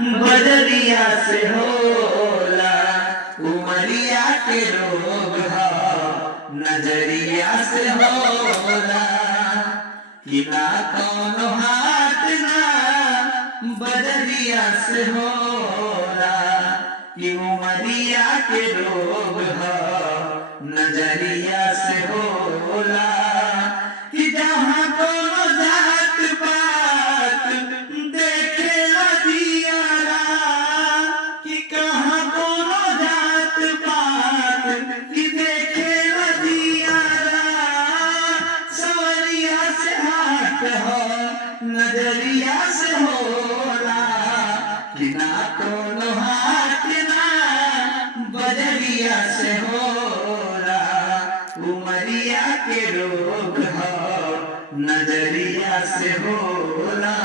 बदरिया से होला उमरिया के रोग ह नजरिया से होला कि ना कौनो हाथ ना बदरिया से होला कि उमरिया के रोग ह नजरिया से होला कि जहाँ कोनो जात पात देखे दियारा कि कहाँ कोनो जात पात कि देखे दियारा सवरिया से हाथ हो नजरिया से होला कि ना कोनो हाथ ना बजरिया से होला उमरिया के रोग हो नजरिया से होला।